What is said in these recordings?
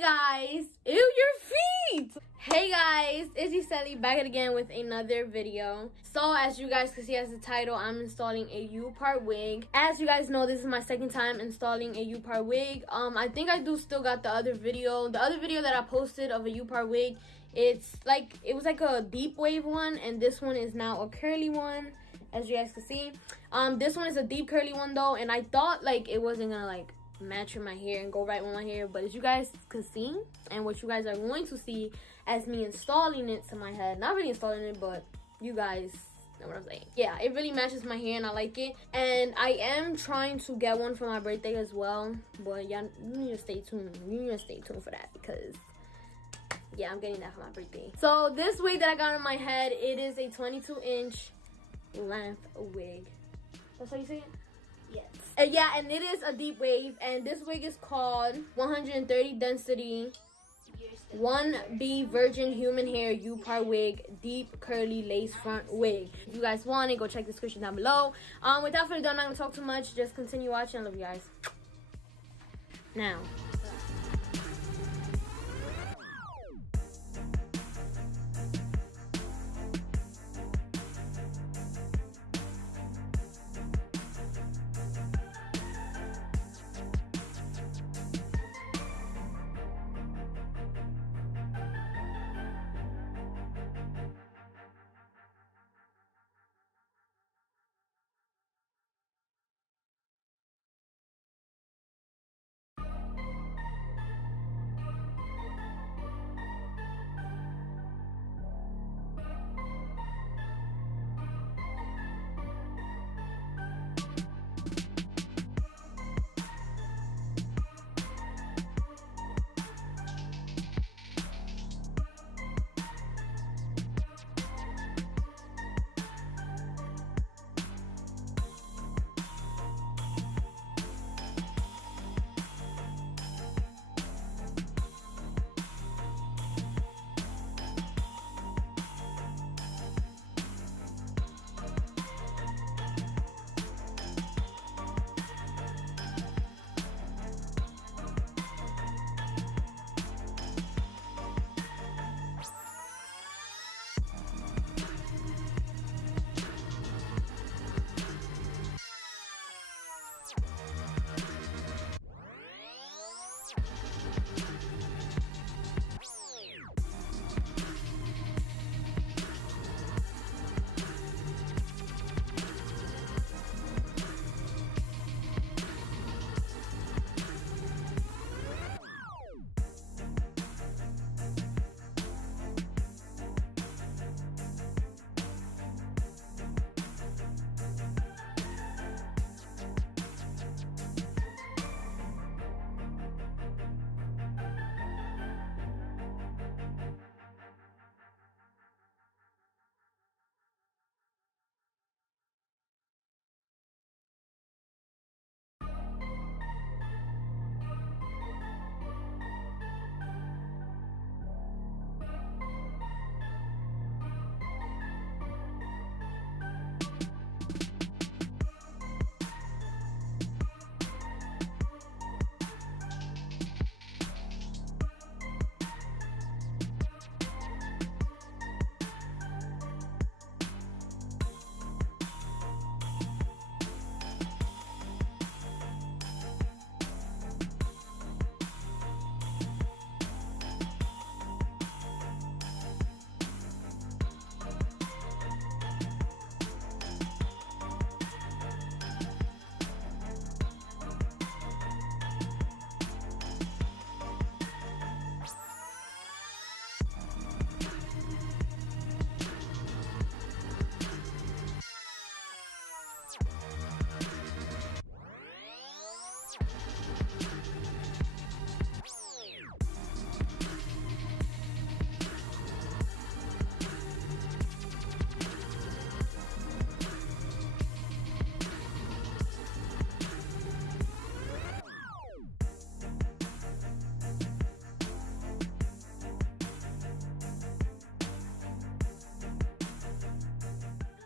Hey guys, ew, your feet! Hey guys, it's Sally back again with another video. So as you guys can see as the title, I'm installing a U part wig. As you guys know, this is my second time installing a U part wig. I think I still got the other video. The other video that I posted of a U part wig, it was like a deep wave one, and this one is now a curly one, as you guys can see. This one is a deep curly one though, and I thought like it wasn't gonna like match with my hair and go right with my hair, but as you guys can see, and what you guys are going to see as me installing it to my head, not really installing it, but you guys know what I'm saying. Yeah, it really matches my hair and I like it, and I am trying to get one for my birthday as well, but y'all need to stay tuned. You need to stay tuned for that, because yeah, I'm getting that for my birthday. So this wig that I got on my head, it is a 22-inch length wig. That's how you say it? Yes. Yeah, and it is a deep wave, and this wig is called 130 density 1B virgin human hair U part wig deep curly lace front wig. If you guys want it, go check the description down below. Without further ado, I'm not gonna talk too much. Just continue watching. I love you guys. Now.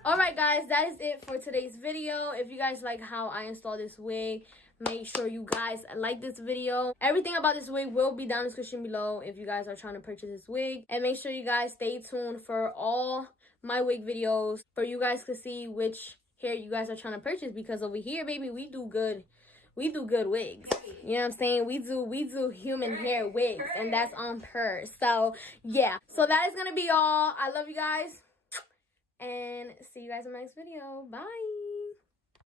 Alright guys, that is it for today's video. If you guys like how I installed this wig, make sure you guys like this video. Everything about this wig will be down in the description below if you guys are trying to purchase this wig. And make sure you guys stay tuned for all my wig videos for you guys to see which hair you guys are trying to purchase, because over here, baby, we do good wigs. You know what I'm saying? We do human hair wigs, and that's on purse. So yeah, so that is gonna be all. I love you guys, and see you guys in the next video. Bye.